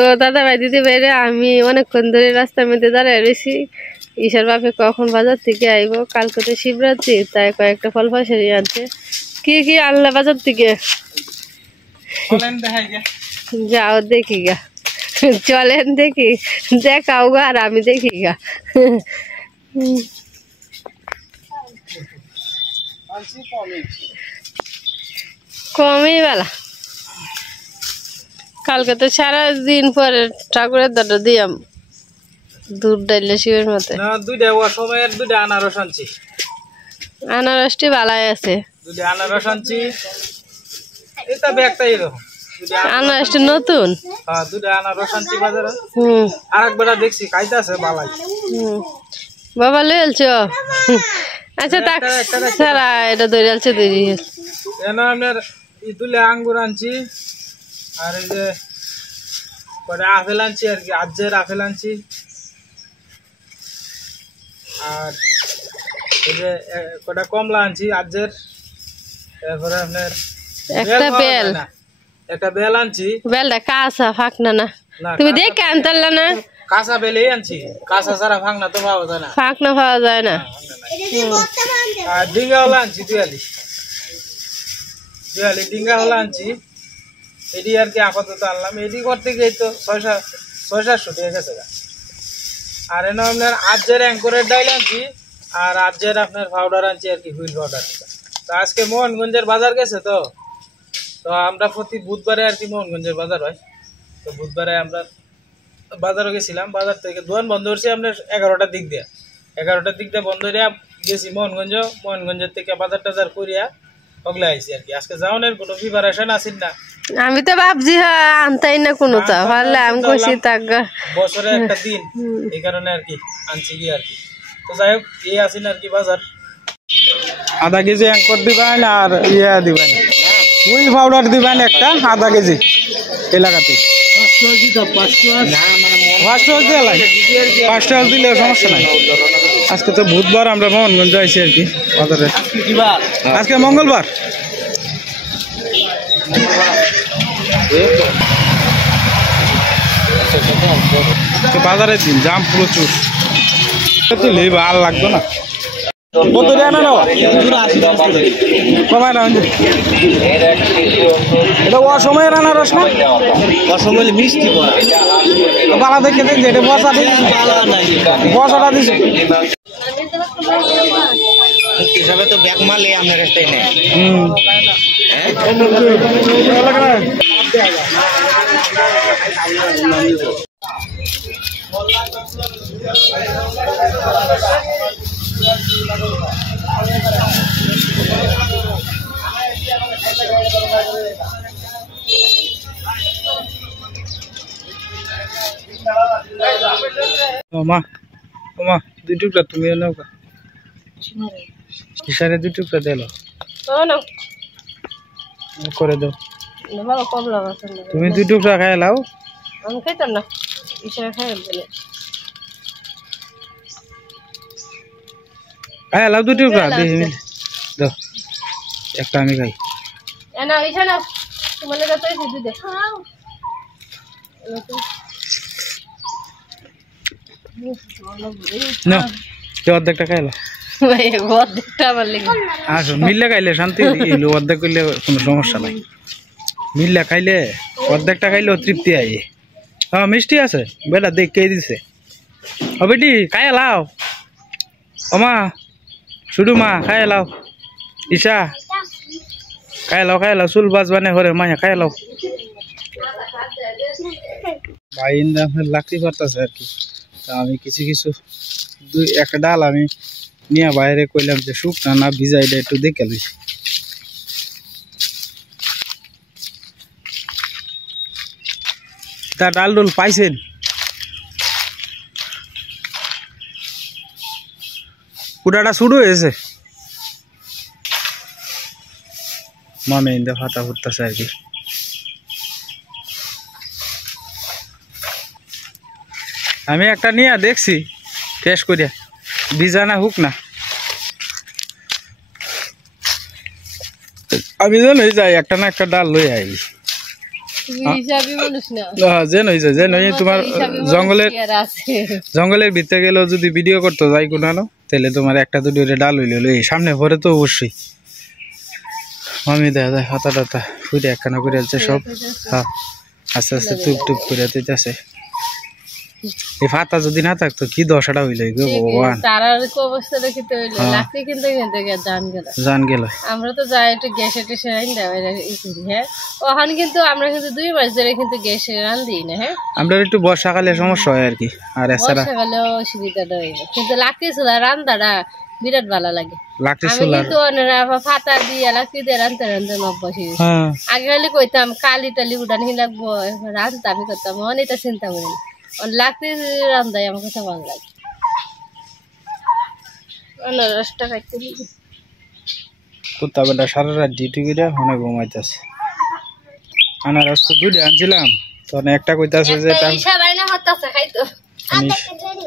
তো দাদা ভাই দিদি ভাইরে আমি অনেকক্ষণ ধরে রাস্তার মধ্যে দাঁড়ায় রয়েছি। ঈশার বাপে কখন বাজার থেকে আইব, কালকে তো শিবরাত্রি, তাই কয়েকটা ফল ফসলি আনছে। কি কি আনলে বাজার থেকে? যাও দেখি গা, চলেন দেখি, দেখাও গা আর আমি দেখি গা। কমই বেলা, কালকে তো সারাদিন পরে ঠাকুরের দাঁড়া দিয়াম দুধ ডাইলে শিবের মতে। দুইটা আনারস আনছি, আনারসটি ভালাই আছে। দুইটা আনারস আনছি, এটা ব্যাগটা এরকম। আনারসটি নতুন। হ্যাঁ, দুইটা আনারস আনছি বাজারে। আরেকবার দেখছি খাইতেছে ভালাই। বাবা লইলছ? আচ্ছা তাক সারা এটা ধরে আলছে দেরি। আপনার দুলে আঙ্গুর আনছি, আর এই যে কটা আপেল আনছি আর কি, আজের আপেল আনছি, আর এই যে কটা কমলা আনছি আজের। তারপরে আপনার একটা বেল আনছি। বেলটা কাঁচা ফাঁকনা না, তুমি দেখে আনতাল না? কাঁচা বেলেই আনছি, কাঁচা ছাড়া ফাঁকনা তো পাওয়া যায় না। ফাঁকনা পাওয়া যায় না। আর ডিঙ্গা হলা আনছি দুয়ালি ডিঙ্গা হলা আনছি। এটি আর কি আপাতত আনলাম। এটি করতে গিয়ে তো 600-700 টাকা গেছে। আর এনে আপনার আজের অ্যাঙ্করের ডাইল আনছি, আর আজের আপনার পাউডার আনছি আর কি, হুইল পাউডার। তো আজকে মোহনগঞ্জের বাজার গেছে, তো আমরা প্রতি বুধবারে আর কি মোহনগঞ্জের বাজার হয়। তো বুধবারে আমরা বাজারও গেছিলাম। বাজার থেকে দোকান বন্ধ করছি আপনার 11টার দিক দিয়ে। 11টার দিক দিয়ে বন্ধ করে গেছি মোহনগঞ্জের থেকে বাজার টাজার করিয়া ওগুলো আইসি আর কি। আজকে যাওয়ার কোনো প্রিপারেশন আসিল না। আমি তো ভাবছি আনতাই না কোনো, তা পারলে আমি কইছি তাক বছরে একটা দিন, এই কারণে আর কি আনছি কি আর কি। তো যাই হোক, এই আসিন আর কি বাজার। আধা কেজি অ্যাঙ্কর দিবেন, আর ইয়ে দিবেন হুইল পাউডার দিবেন একটা আধা কেজি এলাকাতে। 5 টাকা দিলে সমস্যা নাই। আজকে তো বুধবার, আমরা মোহনগঞ্জ আইছি আর কি বাজারে। আজকে মঙ্গলবার। তো বাজারের দিন জাম প্রচুর, আর লাগতো না। কত টাকা না কমায় না? এটা অসময়ের আনারস না? অসময় মিষ্টি বালা দেখে দেখছি, এটা বসাটা দিচ্ছে হিসাবে তো ব্যাগ মালে আপনার একটাই নেই। মা 2 টুকরা তুমি নাও, ইশারে 2 টুকরা দিলো করে দাও। তুমি 2 টুকরা খাই লাও। আমি খাইতাম না, ইশারা খাই বলে। হ্যাঁ লাউ 2 টুকরা দাও, একটা আমি খাই। না ইশারা তোমার লাগা তো দিদি দে। না কেউ অর্ধেকটা খাইলো, আসো মিললে খাইলে শান্তি। অর্ধেক করলে কোনো সমস্যা নাই, মিললে খাইলে অর্ধেকটা খাইলেও তৃপ্তি আই। হ্যাঁ মিষ্টি আছে বেটা, দেখ কে দিছে। ও বেটি খাইয়া লাও, ও মা শুধু মা খাইয়া লাও, ঈশা খাই লাও চুল বাজবানে হরে মায়া খাই লাও। ভাই লাকড়ি পারতেছে আর কি। তা আমি কিছু একটা ডাল আমি নিয়ে বাইরে কইলাম যে শুকনা না ভিজা, এটা একটু দেখে লইছি। তা ডাল ডোল পাইছেন? পুরাটা শুরু হয়েছে, মনে ইন্দা ফাটা ফুটতেছে আর কি। আমি একটা নিয়ে দেখছি টেস্ট করিয়া, ভিজা না হুক না। আমি যাই একটা না একটা ডাল লই আই। তুমি হিসাবই মানুষ না যেন হয়েছে যেন তোমার জঙ্গলের ভিতরে গেলেও যদি ভিডিও করতে যাই কোনো তাহলে তোমার একটা দুটো ডাল হইলে এই সামনে পরে তো অবশ্যই আমি দেখা যায় হাতা টাতা ফুটে একখানা করে আছে সব। হ্যাঁ আস্তে আস্তে টুপ টুপ করে দিতেছে। এই ফাতা যদি না থাকতো কি দশাটা হইলো গো ভগবান। তারার অবস্থা দেখিতে হইলো লাকড়ি কিনতে কিনতে জান গেল। আমরা তো যাই একটু গ্যাসে টেসে রাইন দেওয়া হ্যাঁ ওখানে কিন্তু আমরা কিন্তু 2 মাস ধরে কিন্তু গ্যাসে রান্ধি না। হ্যাঁ আমরা একটু বর্ষাকালে সমস্যা হয় আর কি, আর এছাড়া বর্ষাকালে অসুবিধাটা হইলো। কিন্তু লাকড়ি চুলা রান্নাটা বিরাট ভালো লাগে। আমি কিন্তু ফাতা দিয়ে লাকড়ি দিয়ে রান্ধতে রান্ধতে অভ্যাস হয়ে গেছে। আগে খালি কইতাম কালি টালি উড়ান হি লাগবো রান্ধতাম আমি করতাম অনেকটা চিন্তা করি লাকড়ি রান্ধাই আমার কাছে ভালো লাগে। আনারসটা খাইতে কুত্তা বেটা সারা রাত ডিউটি করে ফোনে ঘুমাইতেছে। আনারস তো 2টা আনছিলাম তো একটা কইতাছে যে খাইতো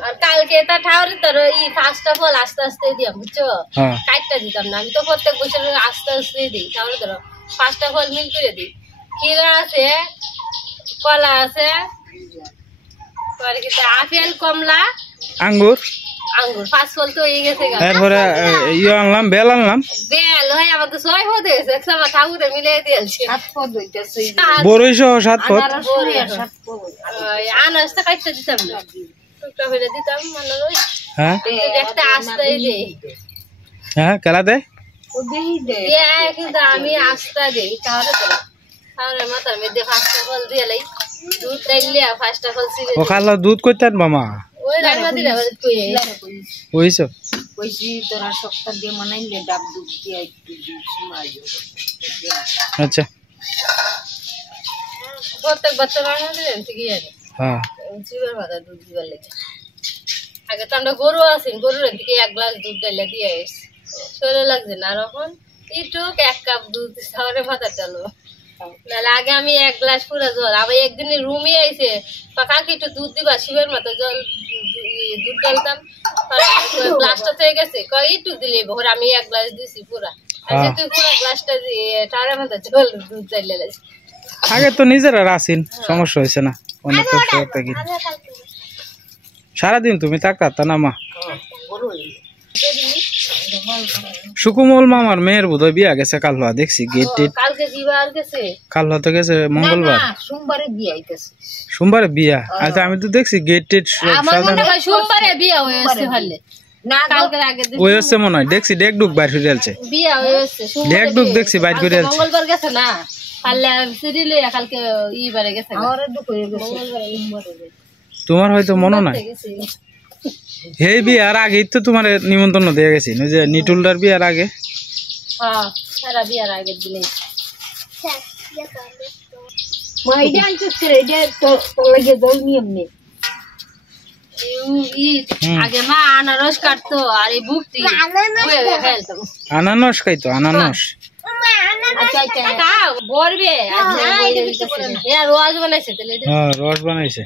আর কালকে এটা ঠাউরে তোর এই 5টা ফল আস্তে আস্তে দিয়া বুঝছো কাটটা দিতাম না। আমি তো প্রত্যেক বছর আস্তে আস্তে দিই তাহলে ধরো 5টা ফল মিল করে দিই। ক্ষীরা আছে, কলা আছে, আপেল, কমলা, আঙ্গুর 5 ফল তো হয়ে গেছে। তারপরে আনলাম বেল হয় আমার তো 6 ফল হয়েছে একসাথে ঠাকুরে মিলিয়ে দিয়েছি 7 ফল হইতেছে বড়ই সহ 7 ফল। আনারসটা কাটতে দিতাম না টুকটা হইলে দিতাম মানে ওই একটা আস্তে দেই। হ্যাঁ কেলা দেয় কিন্তু আমি আস্তা দেই তাহলে মাথার মধ্যে 5টা ফল দিয়ে লাই দুধ ডাইলে 5টা ফল ছিঁড়ে ও খালা দুধ কইতেন মামা ওই রান্না দিলে কইছো কইছি তোরা সপ্তাহ দিয়ে মানাইলে ডাব দুধ দিয়ে একটু মাইও। আচ্ছা প্রত্যেক বাচ্চা রান্না দিলেন ঠিকই আছে। হ্যাঁ জিবার ভাতা দুধ দিবার লাগে। আগে তো আমরা গরু আছি গরুর থেকে 1 গ্লাস দুধ ডাইলে দিয়ে এসছি শরীরে লাগছে না। আর এখন একটু 1 কাপ দুধ সামনে ভাতা ডালবো নাহলে আগে আমি 1 গ্লাস পুরো জল আবার একদিন রুমে আইছে কাকি একটু দুধ দিবা শিবের মতো জল দুধ ডালতাম গ্লাসটা থেকে গেছে কয় একটু দিলে ভোর আমি 1 গ্লাস দিছি পুরা আজকে তুই পুরো গ্লাসটা দিয়ে টারে মতো জল দুধ ডাইলে লাগছে। আগে তো নিজেরা রাসিন সমস্যা হয়েছে না অনেক সারাদিন তুমি থাকতা না মা। সুকুমল মামার মেয়ের বোধহয় বিয়া গেছে কালহা দেখছি গেট টেট কালহা তো গেছে মঙ্গলবার সোমবারে বিয়া। আচ্ছা আমি তো দেখছি গেট টেট ওই হচ্ছে মনে হয় দেখছি ডেক ডুক বাইর করে যাচ্ছে ডেক ডুক দেখছি বাইর করে যাচ্ছে মঙ্গলবার গেছে না কালকে গেছে তোমার হয়তো মনে নাই এই বিয়ার আগে তো তোমার নিমন্ত্রণ দিয়ে গেছি যে নিটুলটার বিয়ার আগে। আনারস কাটতো আর এই বুকটি আনারস খাইতো আনারস রস বানাইছে রস বানাইছে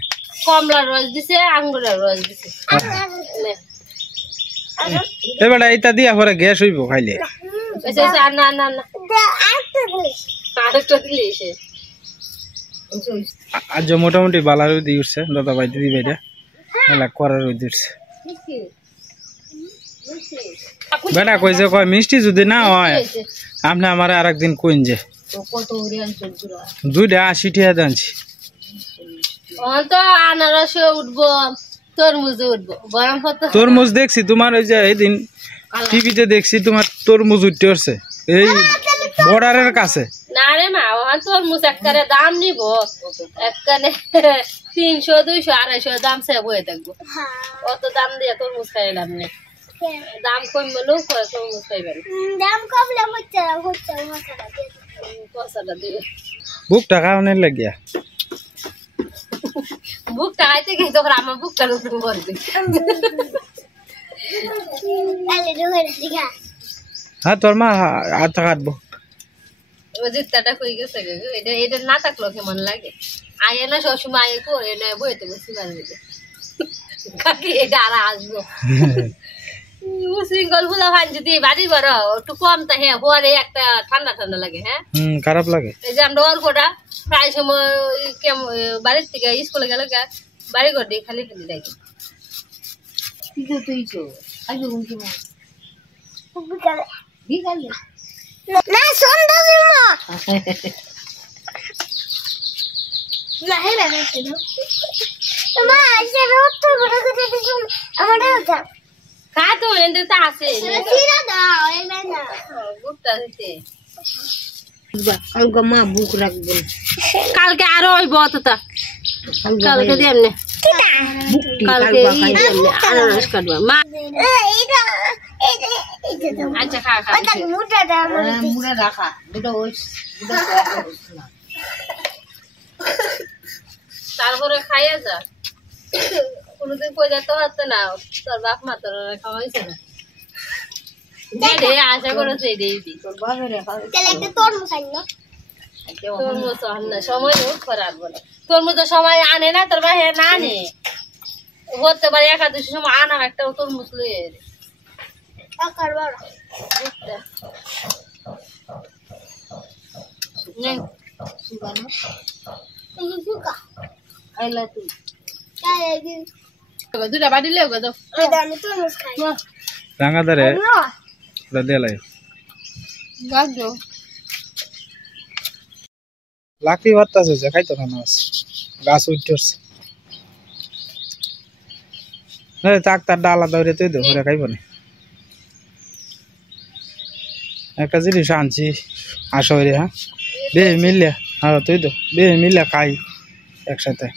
কমলার রস দিছে আঙ্গুরের রস দিছে। এবার এইটা দিয়া পরে গ্যাস হইব খাইলে আজ মোটামুটি বালার দিয়ে উঠছে দাদা ভাই দিদি ভাইটা মেলা করার উঠছে বেটা কইছে কয় মিষ্টি যদি না হয় আপনি আমার আর একদিন কইন যে 2টা 80 টাকা দানছি তো আনারসে উঠবো তরমুজে উঠবো তরমুজ দেখছি তোমার ওই যে এইদিন টিভিতে দেখছি তোমার তরমুজ উঠতে আসছে এই বর্ডারের কাছে। না রে মা ওখান তরমুজ একবারে দাম নিব একবারে 300 200 250 দাম সে বয়ে থাকবো অত দাম দিয়ে তরমুজ খাইলাম না দাম কমবে লোক তরমুজ খাইবেন দাম কমলে পয়সাটা দিবে বুক টাকা অনেক লাগিয়া বুক টাকাইতে গিয়ে তো আমার বুকটা নতুন করবে। হ্যাঁ তোর মা আর কাটবো ও জিত্তাটা কই গেছে এটা এটা না থাকলো কেমন লাগে আয় না সবসময় আয় করে না বইতে বসে পারবে কাকি এটা আর আসবো সুশৃঙ্খল ফুলা ভান যদি বাড়ি বড় একটু কম তা হ্যাঁ পরে একটা ঠান্ডা ঠান্ডা লাগে হ্যাঁ খারাপ লাগে এই যে আমরা অল্পটা প্রায় সময় বাড়ির থেকে স্কুলে গেলে বাড়ি ঘর দিয়ে খালি খালি লাগে তুই তো আগে কি বিকালে না সন্ধ্যা না হে না মা আসে রোতো বড় করে দিন আমাদের ওটা খা তো এন্ড তা আছে সিরা দাও এই না গুটটা দিতে কালকে মা বুক রাখবে কালকে আরো হইব ততা কালকে দি এমনে কালকে এমনে আনারস কাটবা মা এইটা আচ্ছা খা খা ওটা মুড়া রাখা দুটো ওই তারপরে খাইয়া যা কোনদিন কই যেতে হচ্ছে না তোর বাপ মা তোর খাওয়াইছে না দে আশা করেছে দিবি তোর বাপের তাহলে একটা তরমুজ আনলো তরমুজ আননা সময় হোক খারাপ বলে তরমুজ সময় আনে না তোর ভাই না আনে হতে পারে একাদশী সময় আনা একটা তরমুজ লয়ে রে আকার বড় নে সুগানো এই সুগা আইলা তুই দুটা বাড়ি লেও গো আমি তরমুজ খাই রাঙা ধরে দেলাই গাছ দাও লাকড়ি বাতাস হয়েছে খাইতো না মাছ গাছ উঠছে তাক তার ডালা দৌড়ে তুই তো ঘুরে খাইব না একটা জিনিস আনছি আসো রে হ্যাঁ বে মিললে হ্যাঁ তুই তো বে মিললে খাই একসাথে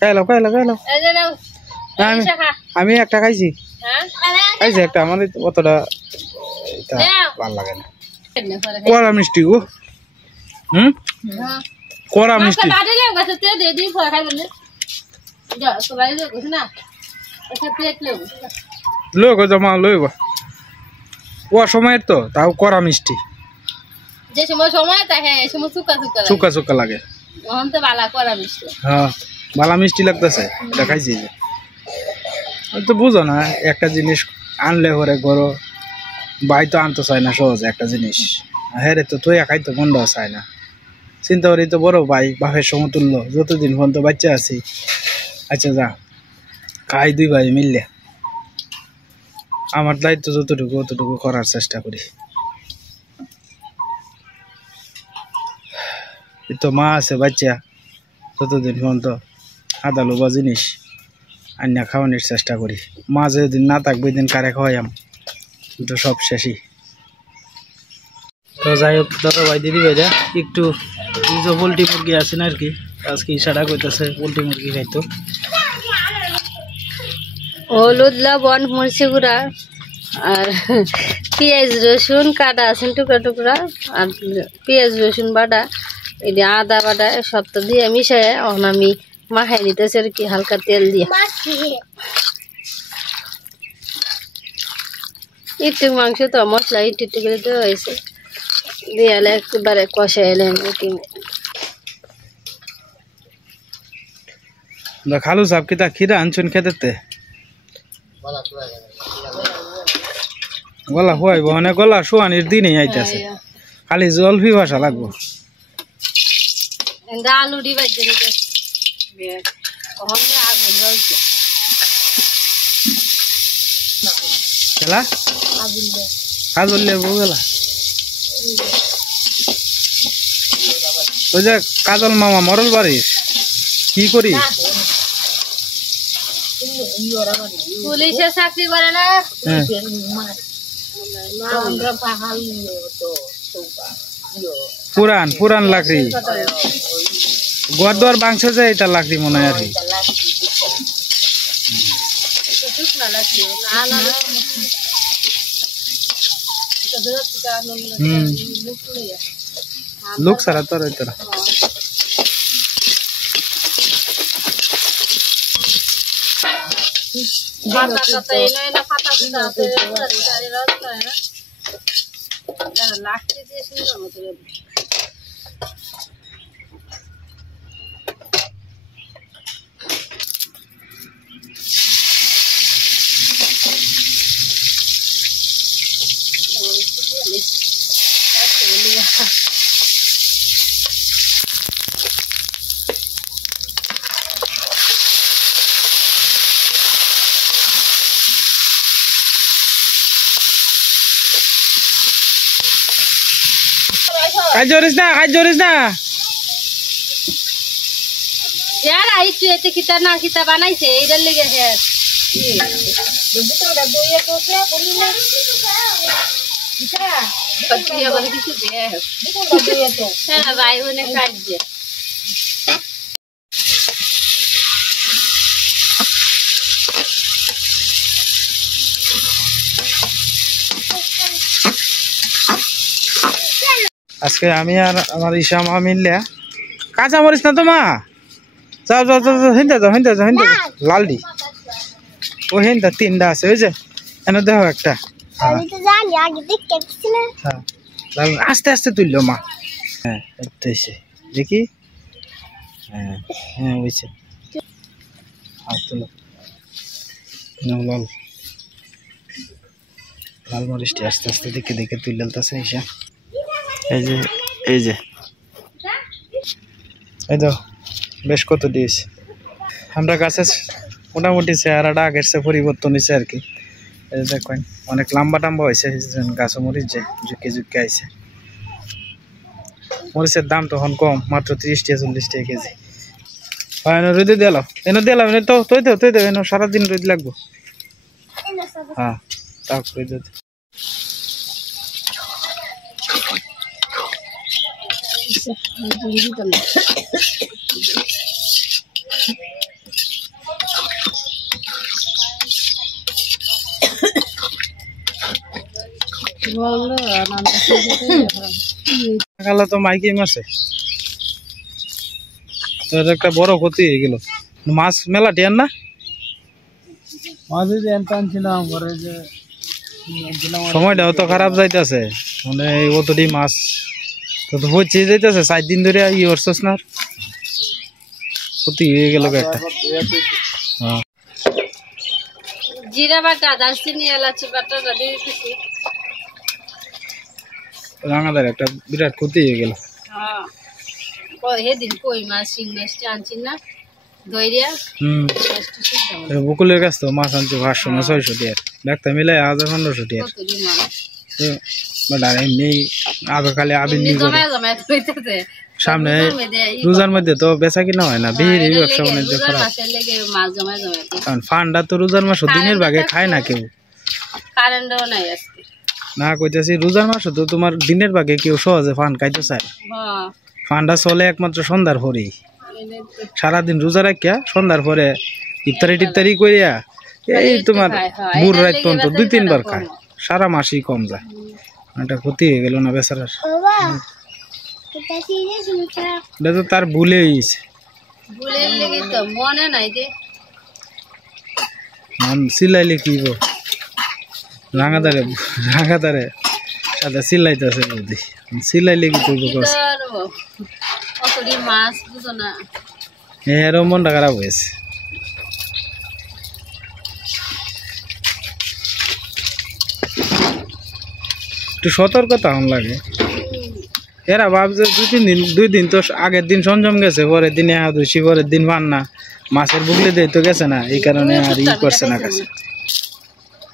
খাইলো খাইলো খাইলো আমি একটা খাইছি খাইছি একটা আমার অতটা ভালো লাগে না কড়া মিষ্টি গো কড়া মিষ্টি লোক জমা লইব ও সময়ের তো তাও কড়া মিষ্টি যে সময় সময় থাকে এই সময় চুকা চুকা চুকা চুকা লাগে ওখান তো বালা কড়া মিষ্টি হ্যাঁ বালা মিষ্টি লাগতেছে এটা খাইছি যে তো বুঝো না একটা জিনিস আনলে ঘরে গরো ভাই তো আনতে চায় না সহজে একটা জিনিস হ্যাঁ রে তো তুই একাই তো বন্ধ চায় না চিন্তা করি তো বড় ভাই বাপের সমতুল্য যতদিন পর্যন্ত বাচ্চা আছি আচ্ছা যা খাই দুই ভাই মিললে আমার দায়িত্ব যতটুকু অতটুকু করার চেষ্টা করি তো মা আছে বাচ্চা যতদিন পর্যন্ত আদা লোবা জিনিস আন্না খাওয়ানোর চেষ্টা করি মা যেদিন না থাকবে দিন কারে খাওয়াইম কিন্তু সব শেষই তো যাই হোক ধরো ভাই দিদি ভাইরা একটু পোলট্রি মুরগি আছে না আর কি আজকে ইশারা করতেছে পোলট্রি মুরগি খাইতো হলুদ লবণ মরিচি গুঁড়া আর পেঁয়াজ রসুন কাটা আছে টুকরা টুকরা আর পেঁয়াজ রসুন বাটা এই আদা বাটা সব তো দিয়ে মিশাই এখন আমি মাখাই নিতেছি আর কি হালকা তেল দিয়ে একটু মাংস তো মশলা একটু একটু করে দেওয়া হয়েছে দিয়ে একবারে কষাই এলেন খালু সাহেব কি তা খিরা আনছুন খেতে গলা হুয়াইব মানে গলা শুয়ানির দিনই আইতেছে খালি জল পিপাসা লাগবো আলু ডিবাই আগুন জ্বলছে খেলা কাজল লেবু গেলা ওই যে কাজল মামা মরল বাড়ির কি করি পুলিশের চাকরি করে না পুরান পুরান লাকড়ি গোয়ার বাংশ যায় এটা লাকড়ি মনে হয় আর কি লোক সারা তো রইতো না খাই জরিস না यार आई तू एते किता ना किता बनाइছে এইটার লাগি হ্যাঁ দুটোটা দইয়ে তো কে বলিলে কিতা তুই আবার কিছু দে দুটোটা দইয়ে তো হ্যাঁ ভাই ওনে কাটছে আজকে আমি আর আমার ঈশা মা মিললে কাঁচা মরিস না তো মা যাও যাও যাও হিন্দা যাও লালডি ও হিন্দা তিনটা আছে ওই যে এনে দেখো একটা হ্যাঁ আস্তে আস্তে তুললো মা হ্যাঁ দেখি হ্যাঁ হ্যাঁ বুঝছে তুলো লাল লাল মরিচটি আস্তে আস্তে দেখে তুলতেছে ঈশা এই যে এই তো বেশ কত দিয়েছে আমরা গাছে মোটামুটি চেহারাটা আগের সে পরিবর্তন হয়েছে আর কি এই যে দেখেন অনেক লম্বা টাম্বা হয়েছে গাছ মরিচ যে ঝুঁকে আইছে মরিচের দাম তখন কম মাত্র 30-40 টাকা কেজি রোদে দিলাম এনে তো তুই এনে সারাদিন রোদ লাগবো হ্যাঁ তারপরে রোদ কালা তো মাইকি মাছে তোর একটা বড় ক্ষতি হয়ে গেল মাছ মেলা টিয়ান না সময়টাও তো খারাপ যাইতেছে মানে অতটি মাছ তো হচ্ছে যাইতেছে 4 দিন ধরে ই করছস না ক্ষতি হয়ে গেল একটা হ্যাঁ জিরা বাটা দারচিনি এলাচি বাটা দিয়ে দিছি রাঙাদার একটা বিরাট ক্ষতি হয়ে গেল হ্যাঁ হেদিন কই মাছ শিং মাছটা আনছি না দইরিয়া বকুলের কাছ তো মাছ আনছে 500 না 600 টাকা দেখতে মিলে 1500 টাকা তো বাড়া এমনি আগে খালি আবিন করে সামনে রোজার মধ্যে তো বেচা কিনা হয় না বিহিরি ব্যবসা বাণিজ্য খারাপ কারণ ফান্ডা তো রোজার মাস দিনের ভাগে খায় না কেউ কারেন্টও নাই আজকে না কইতেছি রোজার মাস তো তোমার দিনের ভাগে কেউ সহজে ফান্ড খাইতে চায় ফান্ডা চলে একমাত্র সন্ধ্যার পরেই সারাদিন রোজা রাখিয়া সন্ধ্যার পরে ইফতারি করিয়া এই তোমার বুড় রাত পর্যন্ত 2-3 বার খায় সারা মাসই কম যায় এটা ক্ষতি হয়ে গেল না বেচারার এটা তো তার ভুলে হয়েছে মনে নাই যে মন সিলাইলে কি গো রাঙাদারে সাদা সিলাইতেছে বুঝি সিলাইলে কি করবো মাছ বুঝো না এরও মনটা খারাপ হয়েছে একটু সতর্কতা হন লাগে এরা ভাবছে 2 দিন তো আগের দিন সংযম গেছে পরের দিন দোষী পরের দিন বান্না মাছের বুগলে দিয়ে তো গেছে না এই কারণে আর ই করছে না কাছে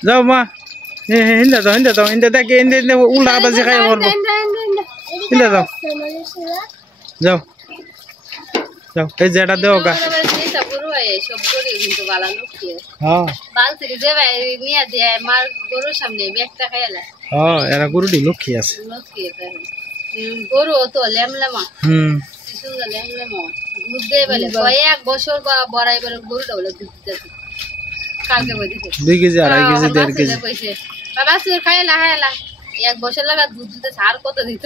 যাও মা হিন্দা দেখে উল্টা বাজি খাই পড়বো হিন্দা যাও এই যেটা দেও গা এরা গরুটি লক্ষ্মী আছে গরু তো লেমলেমা দুধ দেয় বলে 1 বছর বড়াই বলে গরুটা বলে দুধ দিতে কালকে বইতেছে 2 কেজি 2.5 কেজি 1.5 কেজি কইছে বাবা তুই খাইলা 1 বছর লাগা দুধ দিতে আর কত দিত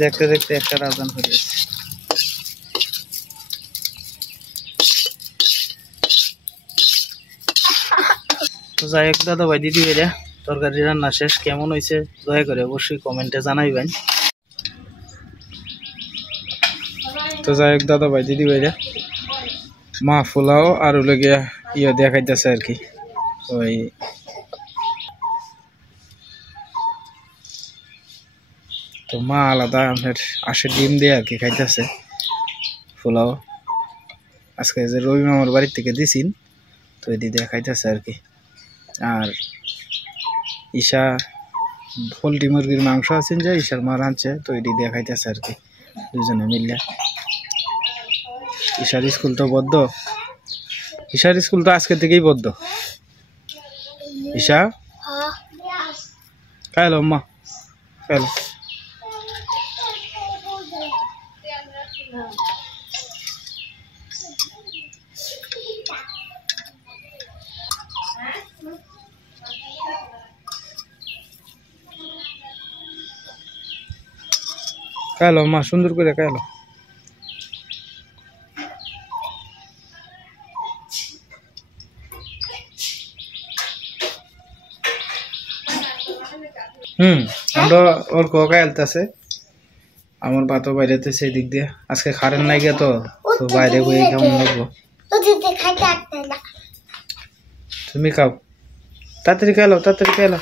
দেখতে দেখতে একটা রাজান হয়ে গেছে তো যাই হোক দাদা ভাই দিদি ভাইরা তরকারি রান্না শেষ কেমন হয়েছে দয়া করে অবশ্যই কমেন্টে জানাইবেন তো যাই হোক দাদা ভাই দিদি ভাইরা মা ফুলাও আর লগে ইয়ে দেখাইতেছে আর কি ওই তো মা আলাদা আপনার 80 ডিম দিয়ে আর কি খাইতেছে ফুলাও আজকে যে রবি মামার বাড়ি থেকে দিছিন তো এটি দেখাইতেছে আর কি। আর ঈশা পোলট্রি মুরগির মাংস আছেন যে ঈশার মা রাঁধছে তো এটি দেখাইতেছে আর কি দুজনে মিললে। ঈশার স্কুল তো বদ্ধ, ঈশার স্কুল তো আজকে থেকেই বদ্ধ। ঈশা খাইলো আম্মা খাইলো। খাইলো মা সুন্দর করে খাইলো। আমরা ওর কোকা এলতেছে আমার বাতো বাইরেতে সেই দিক দিয়ে আজকে খারেন নাই গে তো বাইরে বই কেমন লাগবো। তুমি খাও তাড়াতাড়ি খাইলো তাড়াতাড়ি খাইলো।